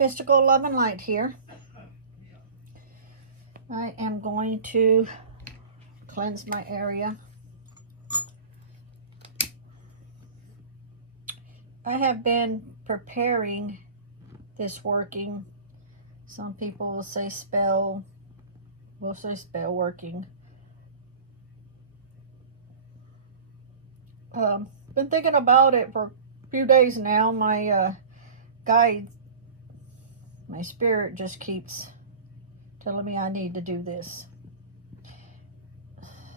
Mystical Love and Light here. I am going to cleanse my area. I have been preparing this working. Some people will say spell. We'll say spell working. Been thinking about it for a few days now. My guide, my spirit just keeps telling me I need to do this.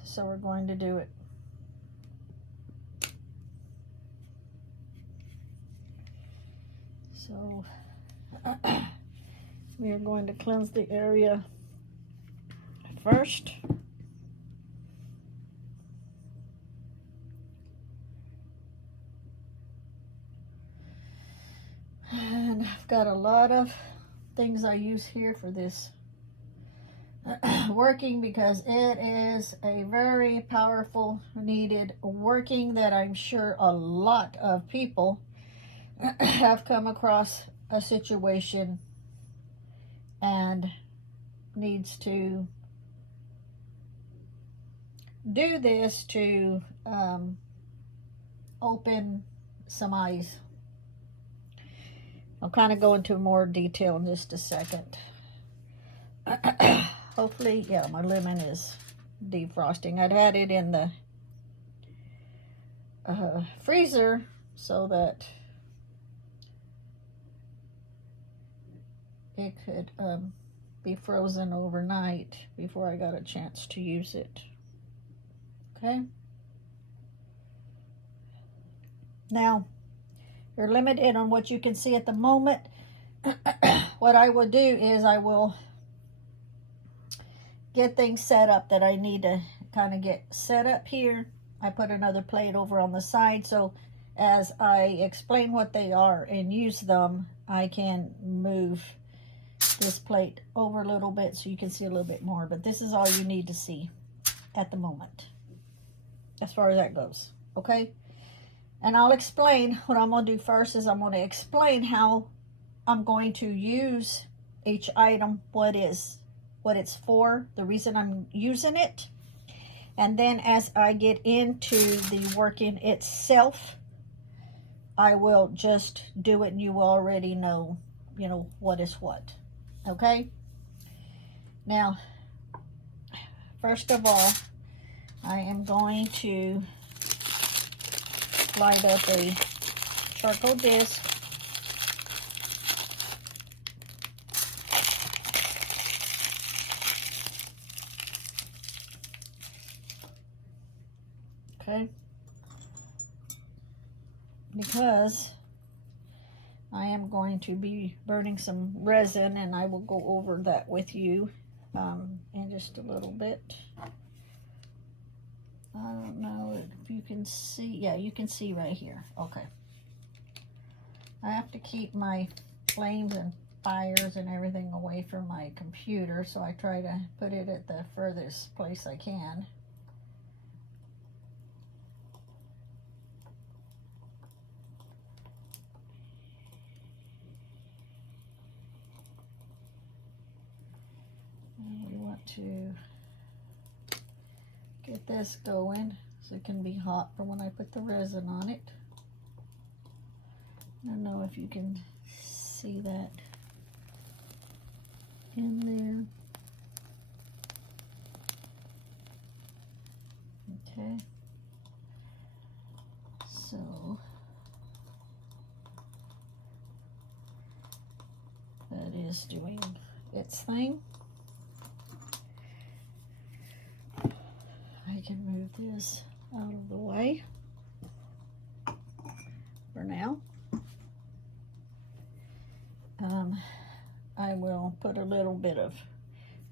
So we're going to do it. So we are going to cleanse the area first. And I've got a lot of things I use here for this working, because it is a very powerful, needed working that I'm sure a lot of people have come across a situation and needs to do this to open some eyes. I'll kind of go into more detail in just a second. Hopefully, yeah, my lemon is defrosting. I'd had it in the freezer so that it could be frozen overnight before I got a chance to use it. Okay. Now, you're limited on what you can see at the moment. What I will do is I will get things set up that I need to kind of get set up here. I put another plate over on the side, so as I explain what they are and use them, I can move this plate over a little bit so you can see a little bit more. But this is all you need to see at the moment as far as that goes. Okay. And I'll explain what I'm going to do first. Is I'm going to explain how I'm going to use each item, what it's for, the reason I'm using it. And then as I get into the working itself, I will just do it and you will already know, what is what. Okay? Now, first of all, I am going to light up a charcoal disc. Okay, because I am going to be burning some resin, and I will go over that with you in just a little bit. I don't know if you can see. Yeah, you can see right here. Okay. I have to keep my flames and fires and everything away from my computer, so I try to put it at the furthest place I can. And we want to get this going so it can be hot for when I put the resin on it. I don't know if you can see that in there. Okay. So that is doing its thing. I can move this out of the way for now. I will put a little bit of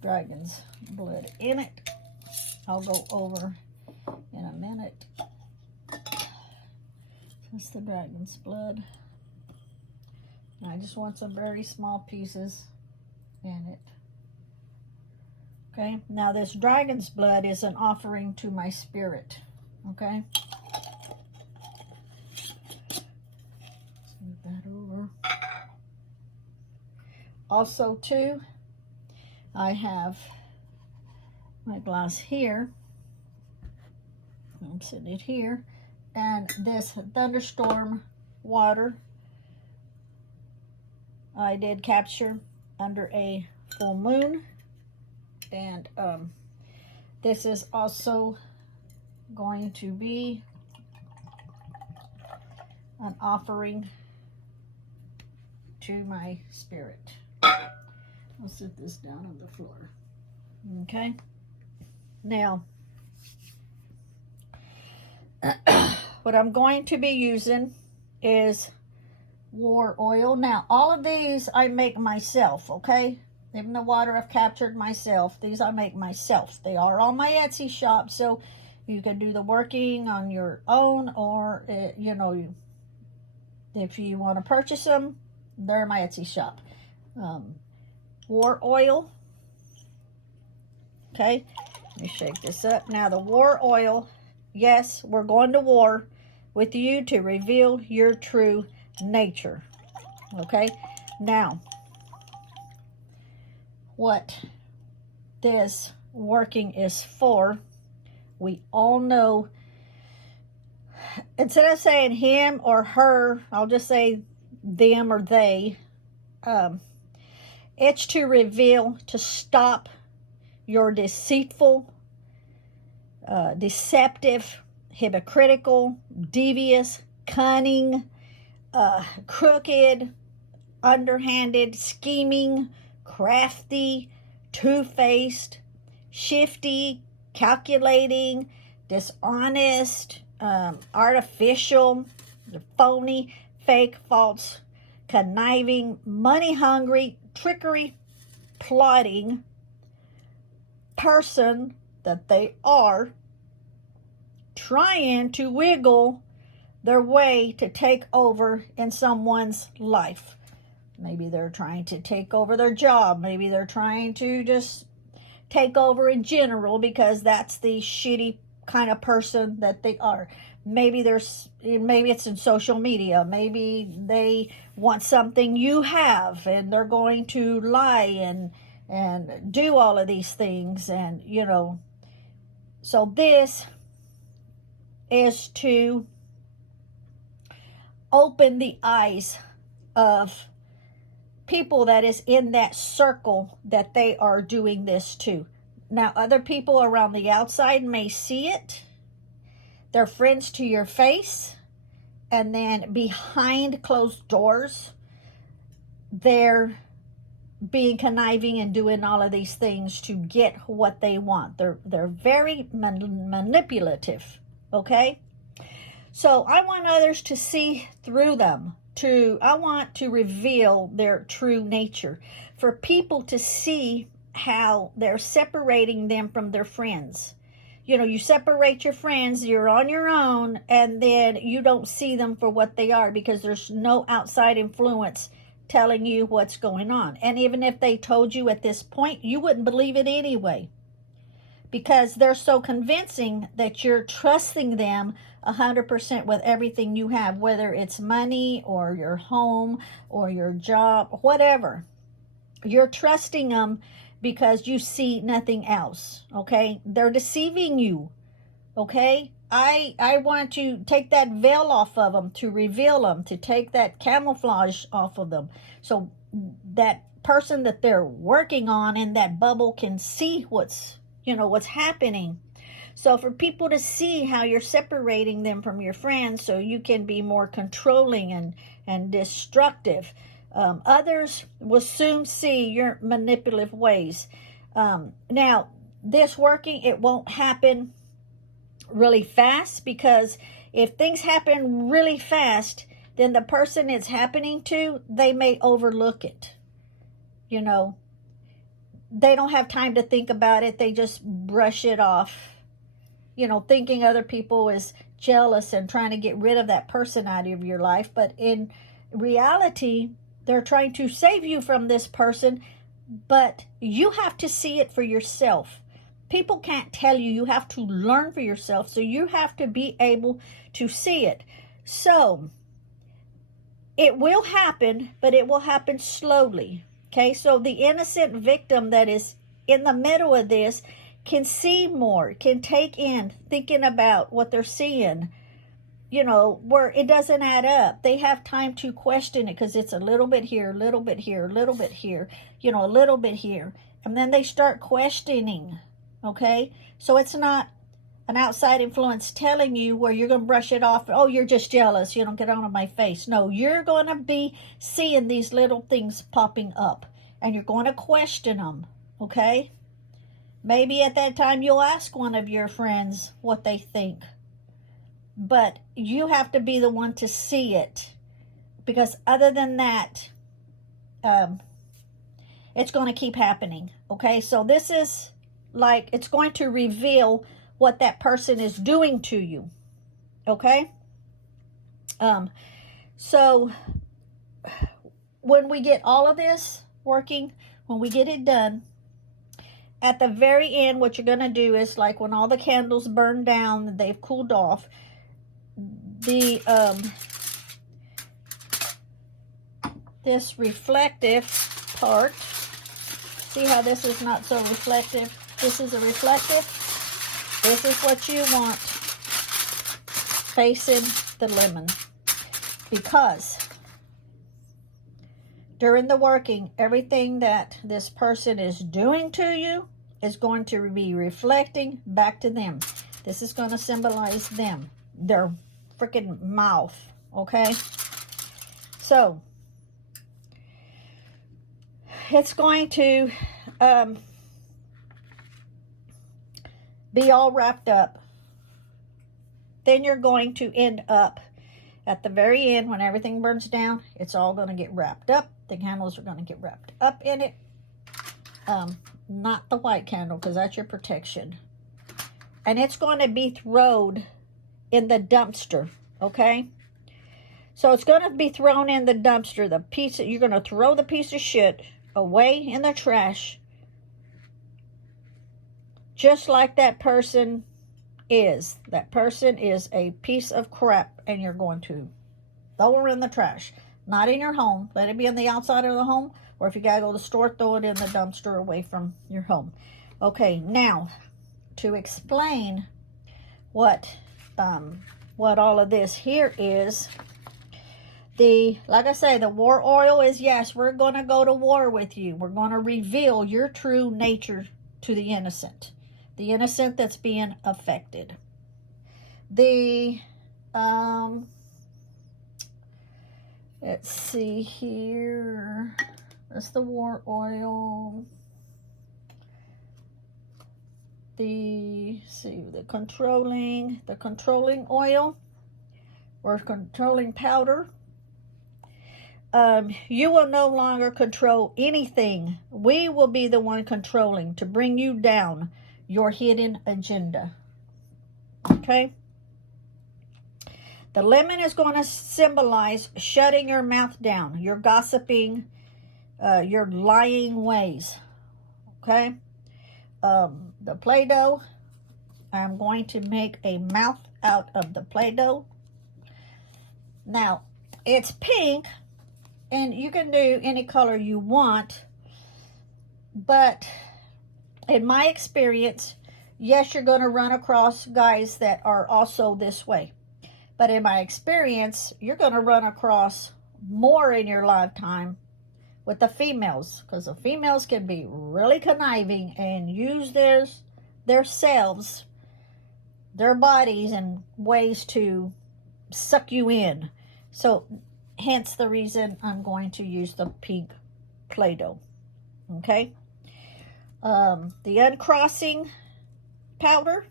dragon's blood in it. I'll go over in a minute. That's the dragon's blood. I just want some very small pieces in it. Okay, now this dragon's blood is an offering to my spirit. Okay, let's move that over. also too, I have my glass here. I'm setting it here. And this thunderstorm water I did capture under a full moon. And this is also going to be an offering to my spirit. I'll set this down on the floor. Okay. Now, what I'm going to be using is war oil. Now, all of these I make myself, okay? Even the water I've captured myself. These I make myself. They are on my Etsy shop, so you can do the working on your own, or, you know, if you want to purchase them, they're in my Etsy shop. War oil. Okay, let me shake this up. Now, the war oil, yes, we're going to war with you to reveal your true nature. Okay, now, what this working is for, we all know, instead of saying him or her, I'll just say them or they. It's to reveal, to stop your deceitful, deceptive, hypocritical, devious, cunning, crooked, underhanded, scheming, crafty, two-faced, shifty, calculating, dishonest, artificial, phony, fake, false, conniving, money-hungry, trickery, plotting person that they are, trying to wiggle their way to take over in someone's life. Maybe they're trying to take over their job. Maybe they're trying to just take over in general because that's the shitty kind of person that they are. Maybe it's in social media. Maybe they want something you have, and they're going to lie and do all of these things, and you know. So this is to open the eyes of people that is in that circle that they are doing this to. Now, other people around the outside may see it. They're friends to your face, and then behind closed doors, they're being conniving and doing all of these things to get what they want. They're very manipulative, okay? So I want others to see through them. I want to reveal their true nature, for people to see how they're separating them from their friends. You know, you separate your friends, you're on your own, and then you don't see them for what they are because there's no outside influence telling you what's going on. And even if they told you at this point, you wouldn't believe it anyway, because they're so convincing that you're trusting them 100% with everything you have, whether it's money or your home or your job, whatever. You're trusting them because you see nothing else, okay? They're deceiving you, okay? I want to take that veil off of them, to reveal them, to take that camouflage off of them, so that person that they're working on in that bubble can see what's happening. So for people to see how you're separating them from your friends so you can be more controlling and destructive. Others will soon see your manipulative ways. Now, this working, it won't happen really fast, because if things happen really fast, then the person it's happening to, they may overlook it. You know, they don't have time to think about it. They just brush it off, you know, thinking other people is jealous and trying to get rid of that person out of your life. But in reality, they're trying to save you from this person, but you have to see it for yourself. People can't tell you. You have to learn for yourself. So you have to be able to see it. So it will happen, but it will happen slowly. Okay, so the innocent victim that is in the middle of this can see more, can take in, thinking about what they're seeing, you know, where it doesn't add up. They have time to question it because it's a little bit here, a little bit here, a little bit here, you know, a little bit here. And then they start questioning, okay? So it's not an outside influence telling you where you're going to brush it off. Oh, you're just jealous. You don't get on my face. No, you're going to be seeing these little things popping up and you're going to question them, okay? Maybe at that time you'll ask one of your friends what they think. But you have to be the one to see it. Because other than that, it's going to keep happening. Okay, so this is like, it's going to reveal what that person is doing to you. Okay? So when we get all of this working, when we get it done, at the very end, what you're going to do is, like when all the candles burn down, they've cooled off, the this reflective part, see how this is not so reflective? This is a reflective. This is what you want facing the lemon, because during the working, everything that this person is doing to you is going to be reflecting back to them. This is going to symbolize them, their freaking mouth, okay? So it's going to be all wrapped up. Then you're going to end up at the very end, when everything burns down, it's all going to get wrapped up. The candles are going to get wrapped up in it. Not the white candle, because that's your protection. And it's going to be thrown in the dumpster, okay? So it's going to be thrown in the dumpster. The piece, you're going to throw the piece of shit away in the trash, just like that person is. That person is a piece of crap, and you're going to throw her in the trash. Not in your home. Let it be on the outside of the home, or if you gotta go to the store, throw it in the dumpster away from your home. Okay, now to explain what all of this here is, like I say, the war oil is, yes, we're going to go to war with you. We're going to reveal your true nature to the innocent that's being affected. Let's see here. That's the war oil. The controlling oil or controlling powder. You will no longer control anything. We will be the one controlling to bring you down, your hidden agenda. Okay? The lemon is going to symbolize shutting your mouth down, your gossiping, your lying ways. Okay? The Play-Doh, I'm going to make a mouth out of the Play-Doh. Now, it's pink, and you can do any color you want, but in my experience, yes, you're going to run across guys that are also this way. But in my experience, you're going to run across more in your lifetime with the females, because the females can be really conniving and use their selves, their bodies, in ways to suck you in. So hence the reason I'm going to use the pink Play-Doh. Okay? The uncrossing powder.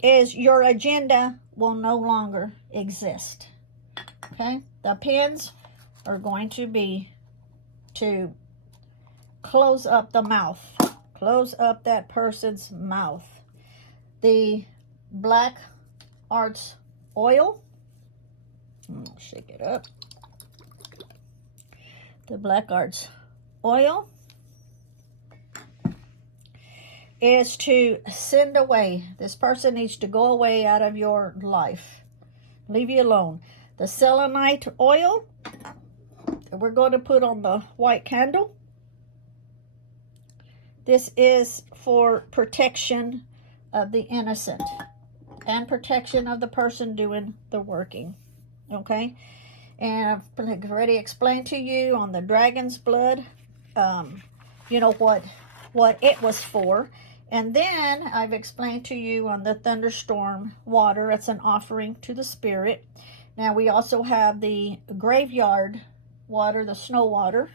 Is your agenda will no longer exist. Okay? The pins are going to be to close up the mouth. Close up that person's mouth. The black arts oil. Shake it up. The black arts oil is to send away. This person needs to go away out of your life. Leave you alone. the selenite oil that we're going to put on the white candle. This is for protection of the innocent and protection of the person doing the working. Okay? And I've already explained to you on the dragon's blood, you know, what it was for. And then I've explained to you on the thunderstorm water, it's an offering to the spirit. Now we also have the graveyard water, the snow water,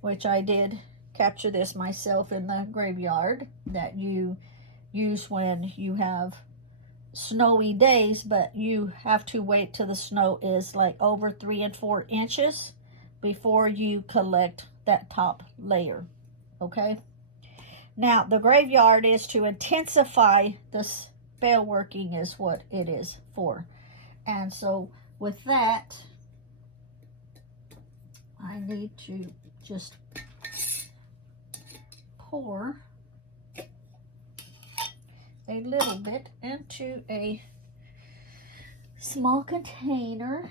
which I did capture this myself in the graveyard, that you use when you have snowy days, but you have to wait till the snow is like over 3 and 4 inches before you collect that top layer. Okay? Now, the graveyard is to intensify the spell working, is what it is for. And so with that, I need to just pour a little bit into a small container,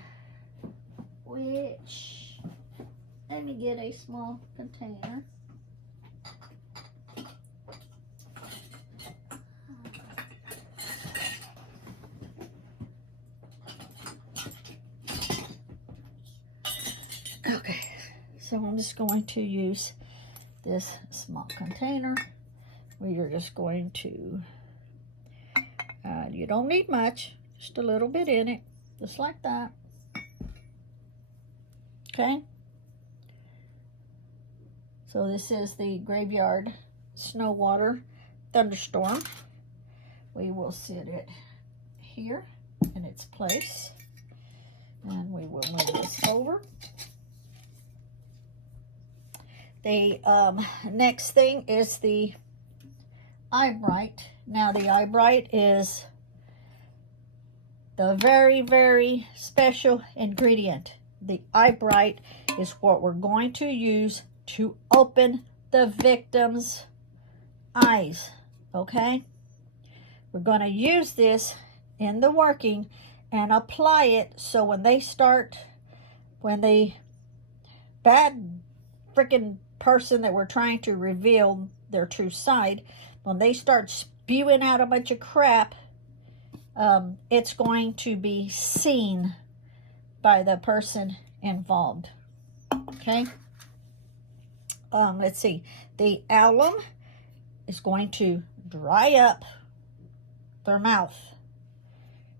which, let me get a small container. Okay, so I'm just going to use this small container where you're just going to, you don't need much, just a little bit in it, just like that. Okay, so this is the graveyard snow water thunderstorm. We will set it here in its place, and we will move this over. The next thing is the eyebright. Now the eyebright is the very, very special ingredient. The eyebright is what we're going to use to open the victim's eyes. Okay? We're going to use this in the working and apply it so when the bad freaking person that we're trying to reveal their true side, when they start spewing out a bunch of crap, it's going to be seen by the person involved. Okay? Let's see. The alum is going to dry up their mouth.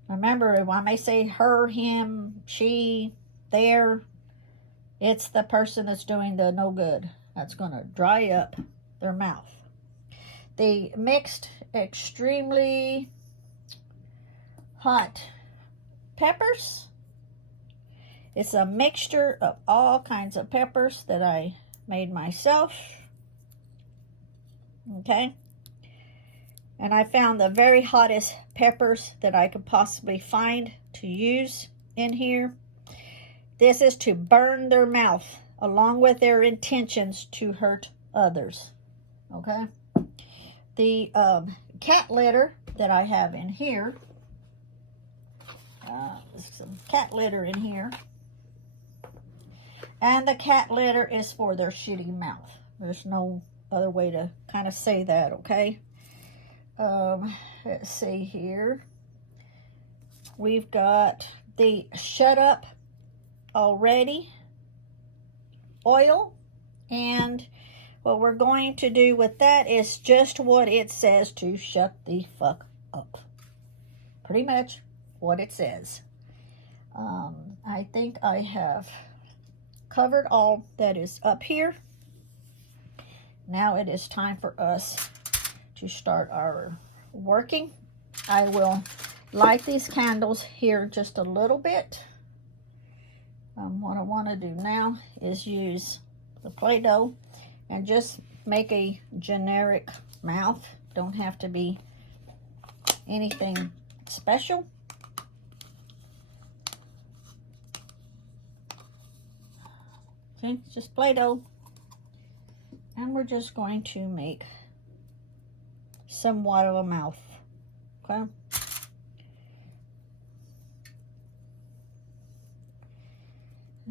Remember, I may say her, him, she, their. It's the person that's doing the no good. That's going to dry up their mouth. The mixed extremely hot peppers. It's a mixture of all kinds of peppers that I made myself. Okay. And I found the very hottest peppers that I could possibly find to use in here. This is to burn their mouth along with their intentions to hurt others. Okay. The cat litter that I have in here. There's some cat litter in here. And the cat litter is for their shitty mouth. There's no other way to kind of say that, okay? Let's see here. We've got the Shut Up Already oil, and what we're going to do with that is just what it says, to shut the fuck up. Pretty much what it says. I think I have covered all that is up here. Now it is time for us to start our working. I will light these candles here just a little bit. What I want to do now is use the Play-Doh and just make a generic mouth. Don't have to be anything special. See, it's just Play-Doh. And we're just going to make somewhat of a mouth. Okay.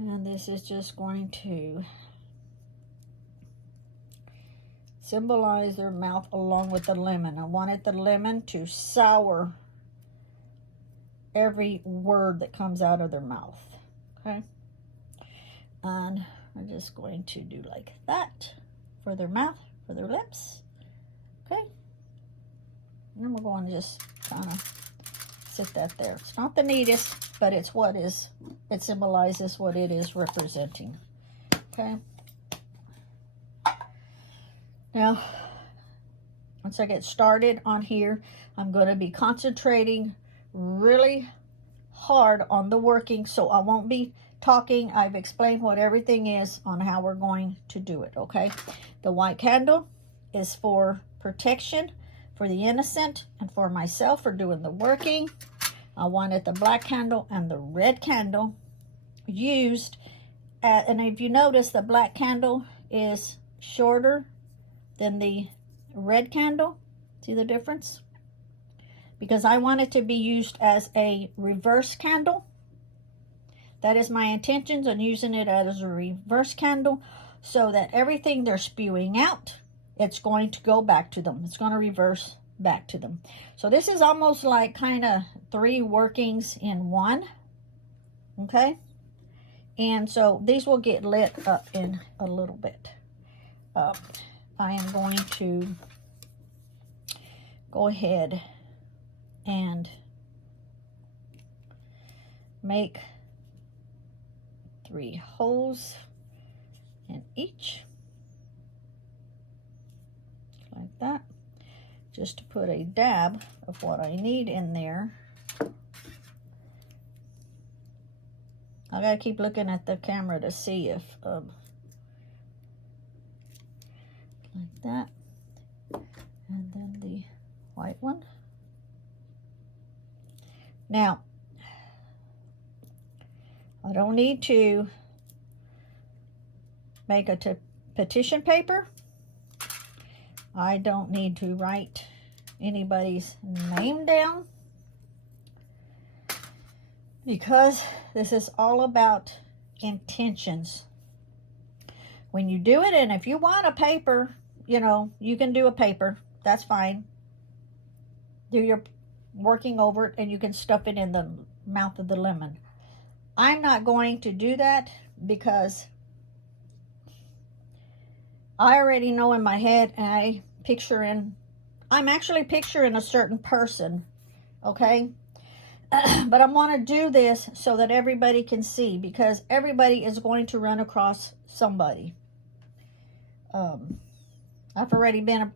And this is just going to symbolize their mouth along with the lemon. I wanted the lemon to sour every word that comes out of their mouth. Okay? And I'm just going to do like that for their mouth, for their lips. Okay? And then we're going to just kind of sit that there. It's not the neatest, but it's what is, it symbolizes what it is representing. Okay? Now, once I get started on here, I'm going to be concentrating really hard on the working, so I won't be talking. I've explained what everything is on how we're going to do it, okay? The white candle is for protection, for the innocent, and for myself for doing the working. I wanted the black candle and the red candle used, and if you notice, the black candle is shorter than the red candle. See the difference? Because I want it to be used as a reverse candle. That is my intentions on using it as a reverse candle, so that everything they're spewing out, it's going to go back to them. It's going to reverse back to them. So this is almost like kind of 3 workings in one. Okay? And so these will get lit up in a little bit. I am going to go ahead and make 3 holes in each, like that, just to put a dab of what I need in there. I gotta keep looking at the camera to see if like that, and then the white one. Now, I don't need to make a petition paper. I don't need to write anybody's name down, because this is all about intentions. When you do it, and if you want a paper, you know, you can do a paper. That's fine. Do your working over it, and you can stuff it in the mouth of the lemon. I'm not going to do that because I already know in my head, and I'm actually picturing a certain person, okay? But I want to do this so that everybody can see, because everybody is going to run across somebody. I've already been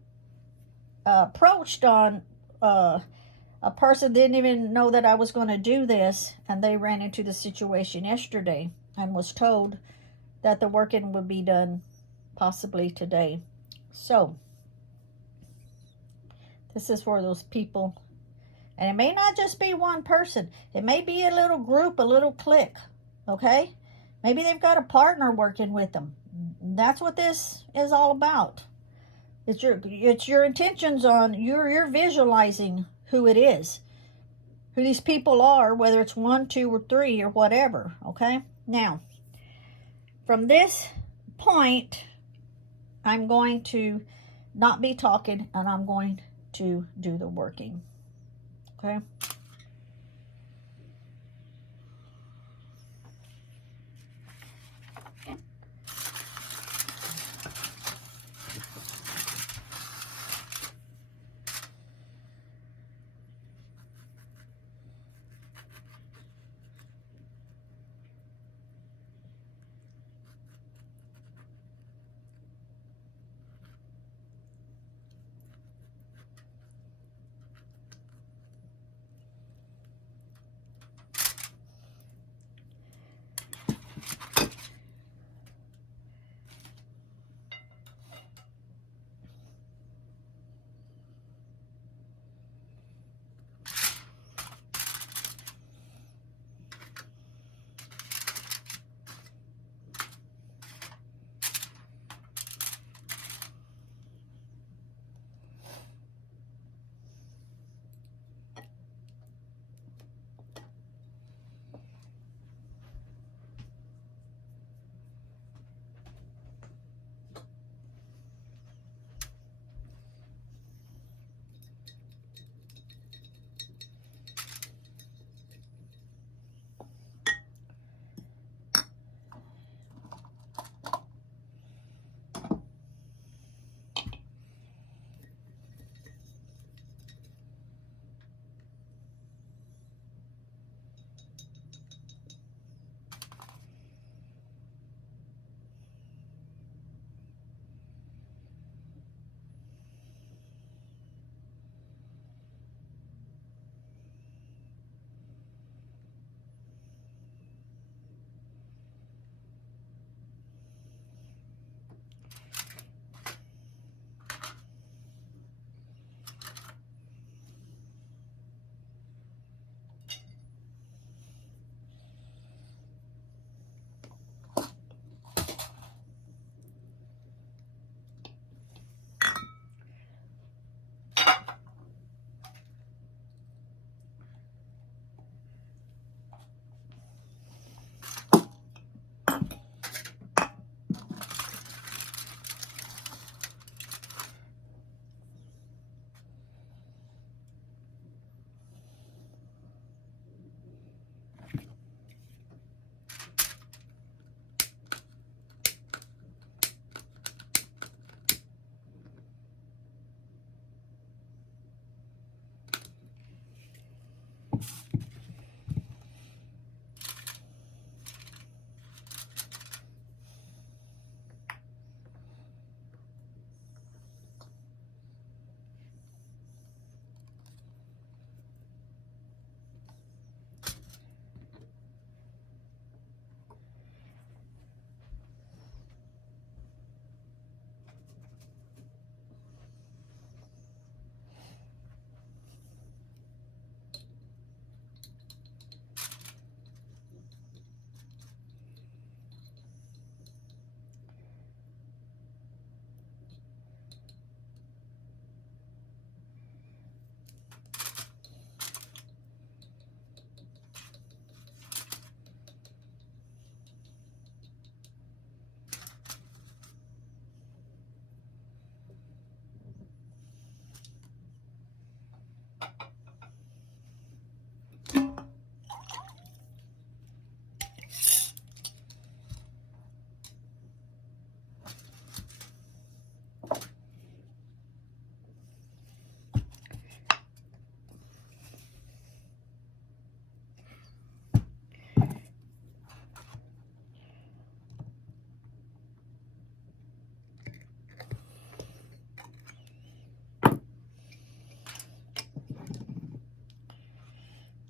approached on a person didn't even know that I was going to do this, and they ran into the situation yesterday and was told that the working would be done possibly today. So this is for those people, and it may not just be one person. It may be a little group, a little clique, okay? Maybe they've got a partner working with them. That's what this is all about. It's your intentions on, you're visualizing who it is, who these people are, whether it's 1, 2, or 3, or whatever, okay? Now, from this point, I'm going to not be talking, and I'm going to do the working, okay?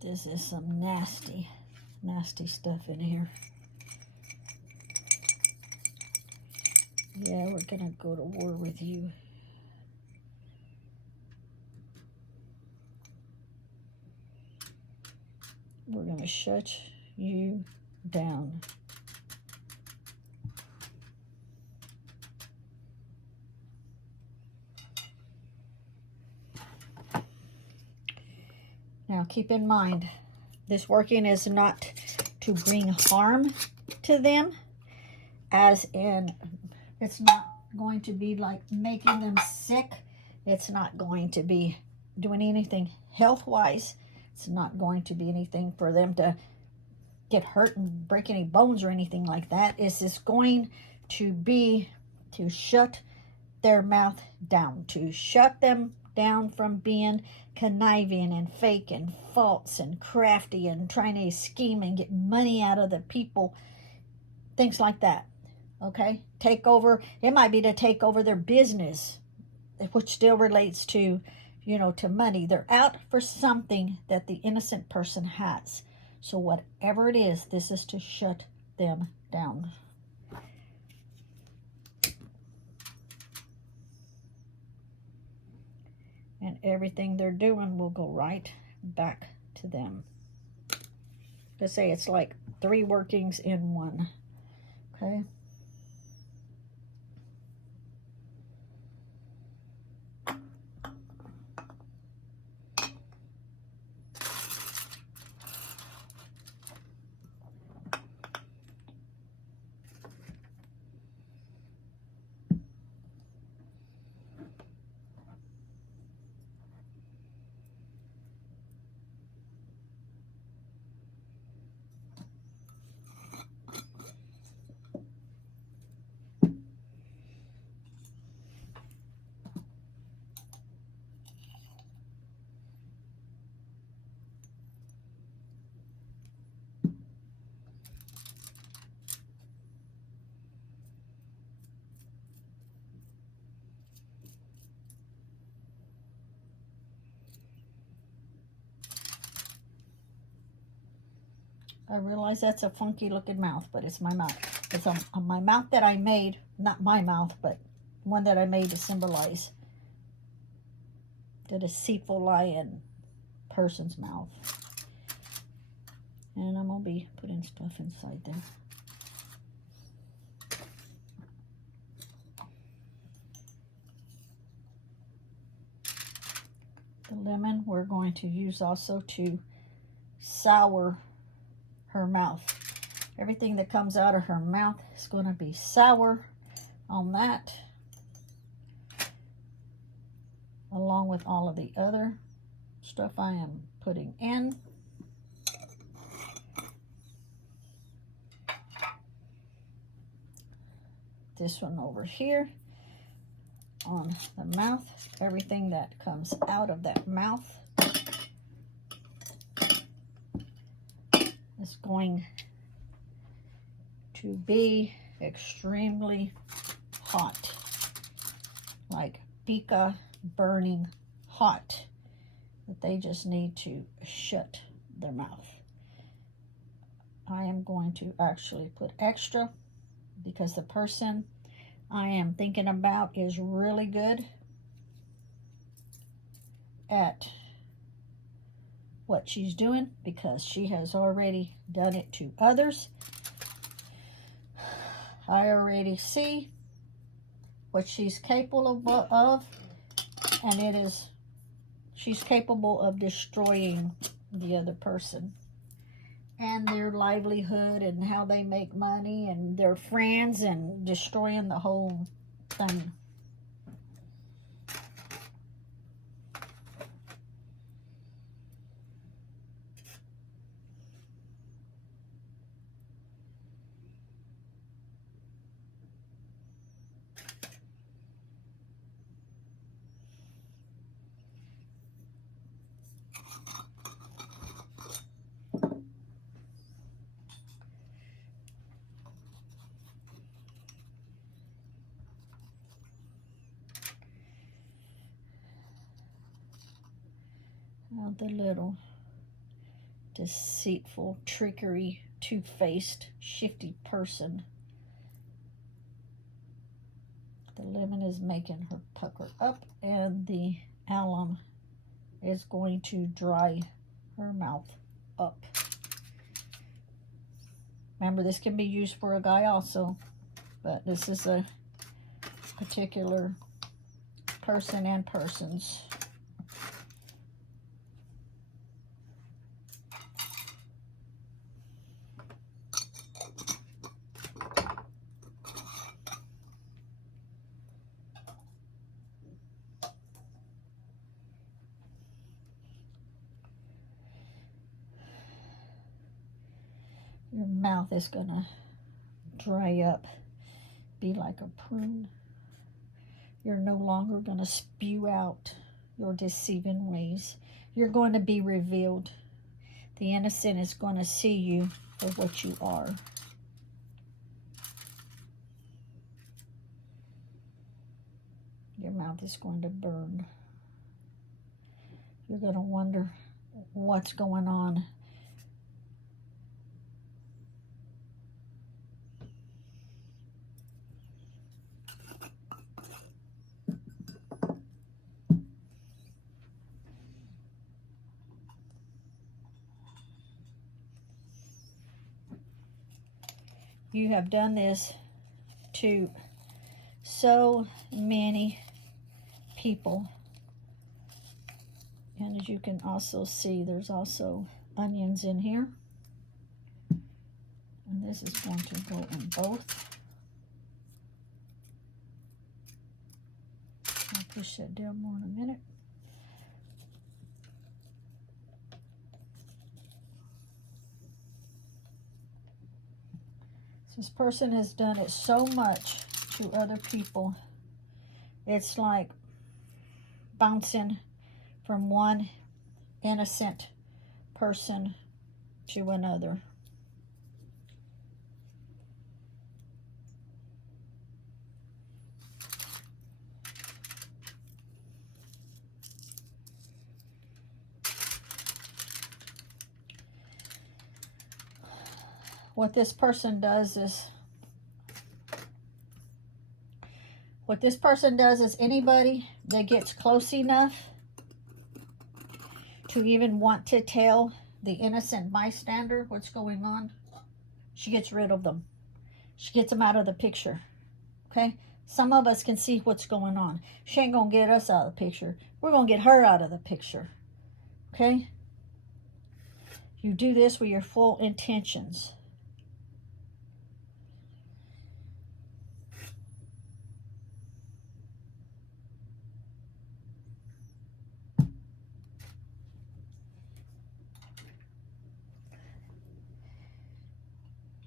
This is some nasty, nasty stuff in here. Yeah, we're gonna go to war with you. We're gonna shut you down. Now keep in mind, this working is not to bring harm to them, as in it's not going to be like making them sick. It's not going to be doing anything health-wise. It's not going to be anything for them to get hurt and break any bones or anything like that. It's just going to be to shut their mouth down, to shut them down from being conniving and fake and false and crafty and trying to scheme and get money out of the people, things like that. Okay, take over. It might be to take over their business, which still relates to, you know, to money. They're out for something that the innocent person has. So whatever it is, this is to shut them down. And everything they're doing will go right back to them. Let's say it's like 3 workings in one. Okay. I realize that's a funky looking mouth, but it's my mouth. It's my mouth that I made, not my mouth, but one that I made to symbolize the deceitful lying person's mouth. And I'm going to be putting stuff inside there. The lemon we're going to use also to sour her mouth. Everything that comes out of her mouth is going to be sour on that, along with all of the other stuff I am putting in. This one over here on the mouth, everything that comes out of that mouth is going to be extremely hot, like pica burning hot, that they just need to shut their mouth. I am going to actually put extra because the person I am thinking about is really good at what she's doing, because she has already done it to others. I already see what she's capable of, and she's capable of destroying the other person and their livelihood and how they make money and their friends, and destroying the whole thing. Now the little deceitful, trickery, two-faced, shifty person. The lemon is making her pucker up, and the alum is going to dry her mouth up. Remember, this can be used for a guy also, but this is a particular person and persons. Your mouth is gonna dry up, be like a prune. You're no longer gonna spew out your deceiving ways. You're going to be revealed. The innocent is going to see you for what you are. Your mouth is going to burn. You're going to wonder what's going on. You have done this to so many people. And as you can also see, there's also onions in here. And this is going to go in both. I'll push that down more in a minute. This person has done it so much to other people. It's like bouncing from one innocent person to another. What this person does is anybody that gets close enough to even want to tell the innocent bystander what's going on, she gets rid of them. She gets them out of the picture. Okay? Some of us can see what's going on. She ain't going to get us out of the picture. We're going to get her out of the picture. Okay? You do this with your full intentions.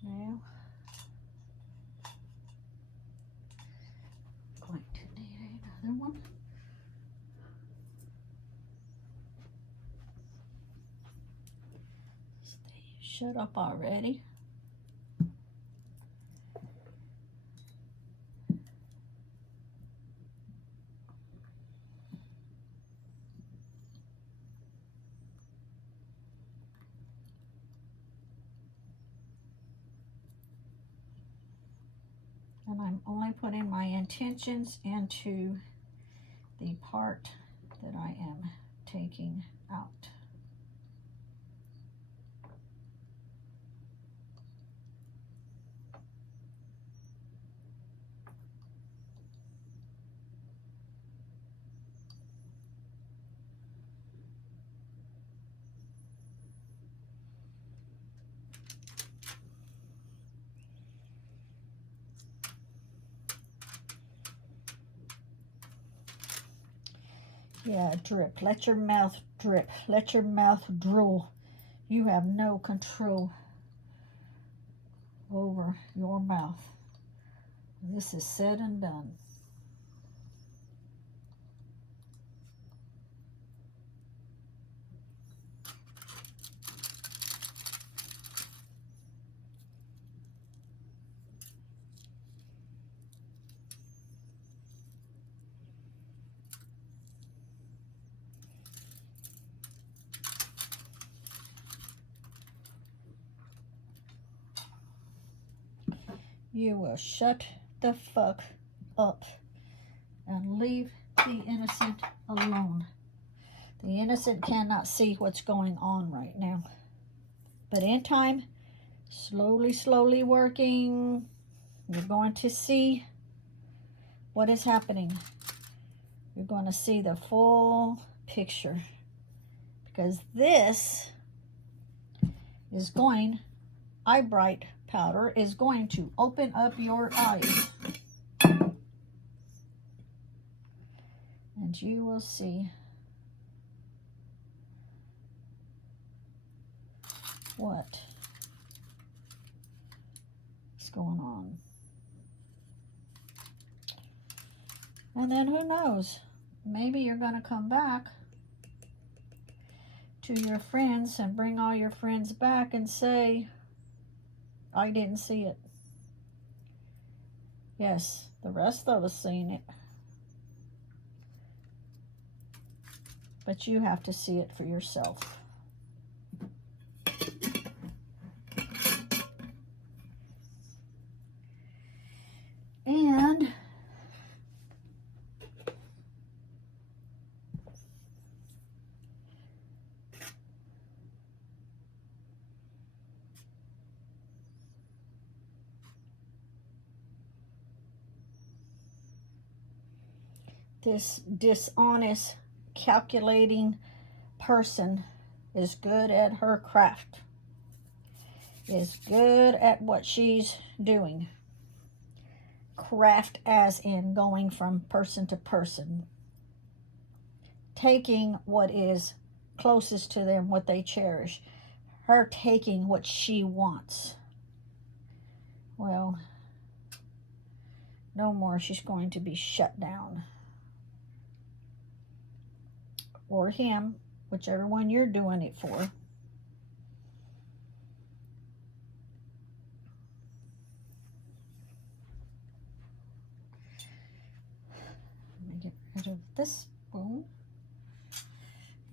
Now, I'm going to need another one. Shut up already. And I'm only putting my intentions into the part that I am taking out. Yeah, drip. Let your mouth drip. Let your mouth drool. You have no control over your mouth. This is said and done. you will shut the fuck up and leave the innocent alone. The innocent cannot see what's going on right now. But in time, slowly, slowly working, you're going to see what is happening. You're going to see the full picture. Because this is going, eye bright powder is going to open up your eyes. And you will see what is going on. And then who knows, maybe you're going to come back to your friends and bring all your friends back and say, I didn't see it. Yes, the rest of us seen it. But you have to see it for yourself. And this dishonest, calculating person is good at her craft, is good at what she's doing. Craft as in going from person to person, taking what is closest to them, what they cherish, her taking what she wants. Well, no more. She's going to be shut down. Or him, whichever one you're doing it for. Let me get rid of this spoon.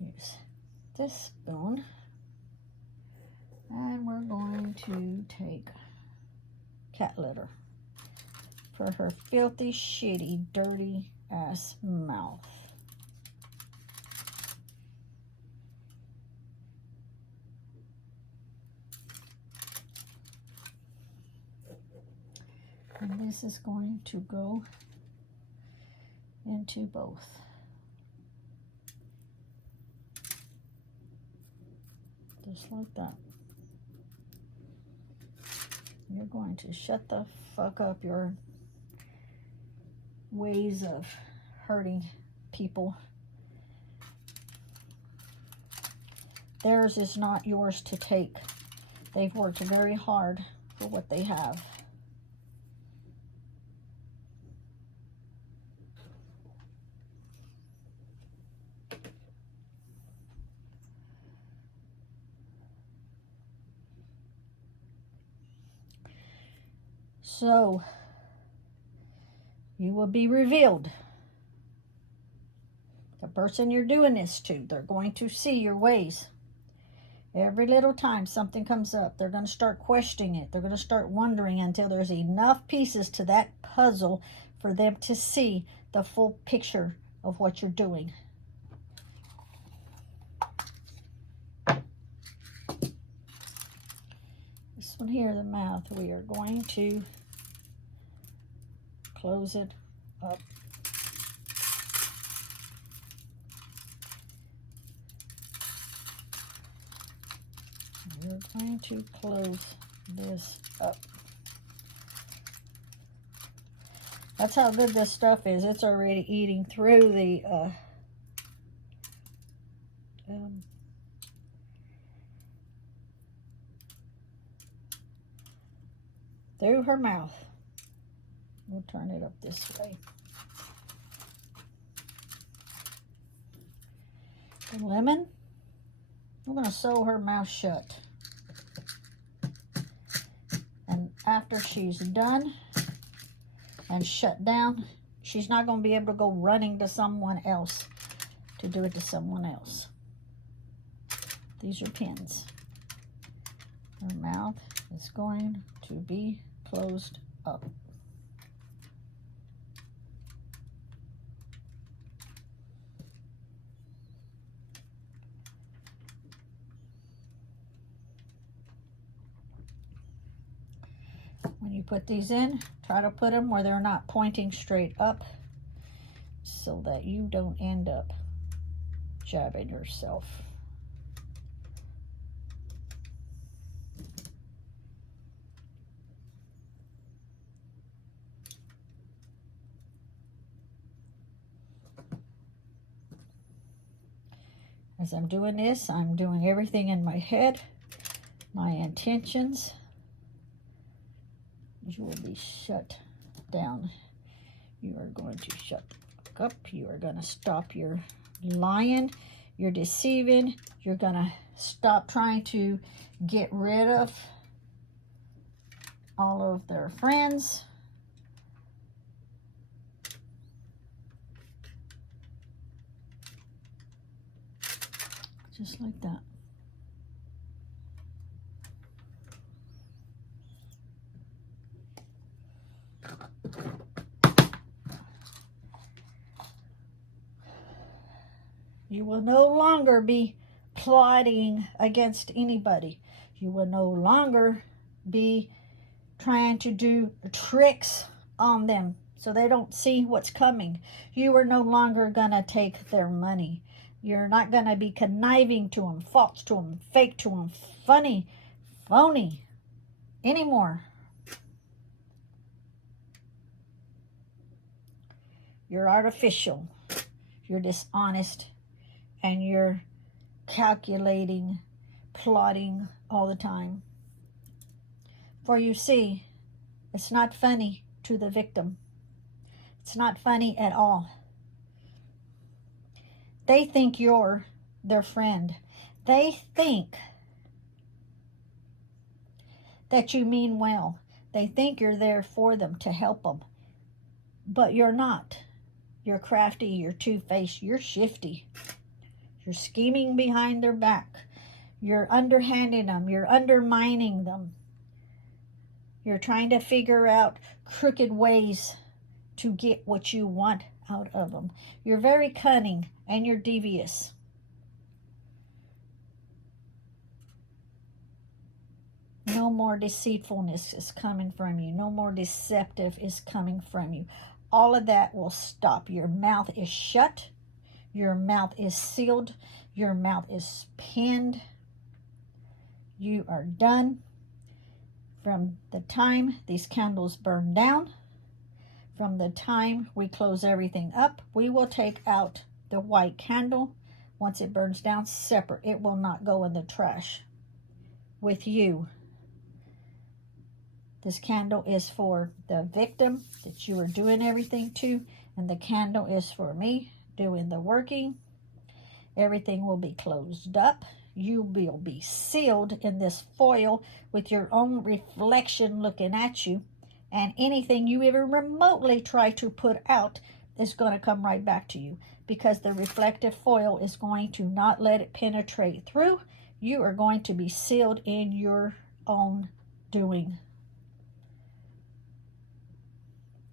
Use this spoon. And we're going to take cat litter for her filthy, shitty, dirty ass mouth. And this is going to go into both. Just like that. You're going to shut the fuck up your ways of hurting people. Theirs is not yours to take. They've worked very hard for what they have. So, you will be revealed. The person you're doing this to, they're going to see your ways. Every little time something comes up, they're going to start questioning it. They're going to start wondering until there's enough pieces to that puzzle for them to see the full picture of what you're doing. This one here, the mouth, we are going to close it up. We're going to close this up. That's how good this stuff is. It's already eating through the through her mouth. We'll turn it up this way. The lemon, I'm going to sew her mouth shut. And after she's done and shut down, she's not going to be able to go running to someone else to do it to someone else. These are pins. Her mouth is going to be closed up. When you put these in, try to put them where they're not pointing straight up so that you don't end up jabbing yourself. As I'm doing this, I'm doing everything in my head, my intentions. You will be shut down. You are going to shut up. You are going to stop your lying. You're deceiving. You're going to stop trying to get rid of all of their friends. Just like that. You will no longer be plotting against anybody. You will no longer be trying to do tricks on them so they don't see what's coming. You are no longer going to take their money. You're not going to be conniving to them, false to them, fake to them, funny, phony anymore. You're artificial. You're dishonest. And you're calculating, plotting all the time. For you see, it's not funny to the victim. It's not funny at all. They think you're their friend. They think that you mean well. They think you're there for them to help them. But you're not. You're crafty, you're two-faced, you're shifty. You're scheming behind their back. You're underhanding them. You're undermining them. You're trying to figure out crooked ways to get what you want out of them. You're very cunning and you're devious. No more deceitfulness is coming from you. No more deceptive is coming from you. All of that will stop. Your mouth is shut. Your mouth is sealed. Your mouth is pinned. You are done. From the time these candles burn down, from the time we close everything up, we will take out the white candle. Once it burns down, separate. It will not go in the trash with you. This candle is for the victim that you are doing everything to, and the candle is for me doing the working. Everything will be closed up. You will be sealed in this foil with your own reflection looking at you, and anything you even remotely try to put out is going to come right back to you, because the reflective foil is going to not let it penetrate through. You are going to be sealed in your own doing.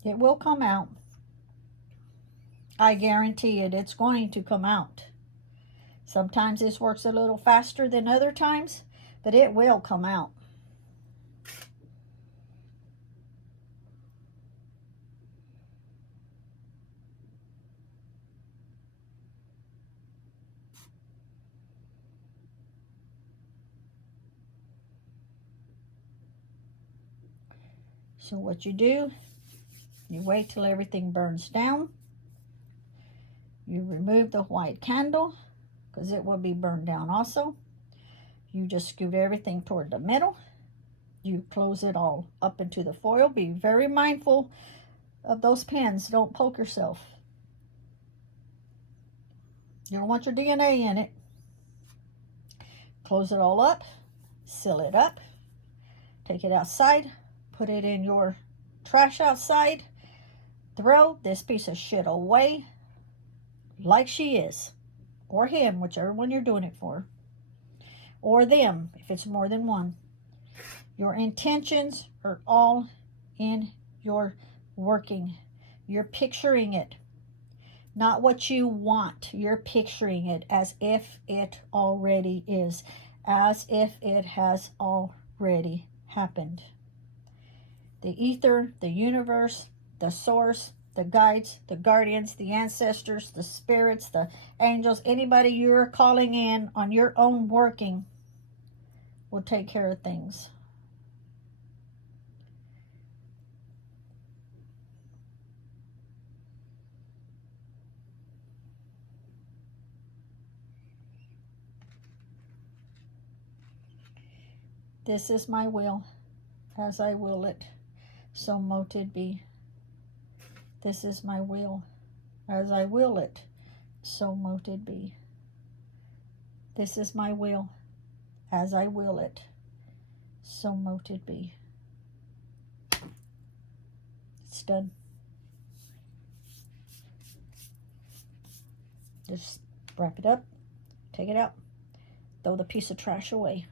It will come out. I guarantee it. It's going to come out. Sometimes this works a little faster than other times, but it will come out. So what you do, you wait till everything burns down. You remove the white candle, because it will be burned down also. You just scoot everything toward the middle. You close it all up into the foil. Be very mindful of those pins. Don't poke yourself. You don't want your DNA in it. Close it all up. Seal it up. Take it outside. Put it in your trash outside. Throw this piece of shit away like she is. Or him, whichever one you're doing it for. Or them, if it's more than one. Your intentions are all in you're working. You're picturing it. Not what you want. You're picturing it as if it already is. As if it has already happened. The ether, the universe, the source, the guides, the guardians, the ancestors, the spirits, the angels, anybody you're calling in on your own working will take care of things. This is my will, as I will it, so mote it be. This is my will, as I will it, so mote it be. This is my will, as I will it, so mote it be. It's done. Just wrap it up, take it out, throw the piece of trash away.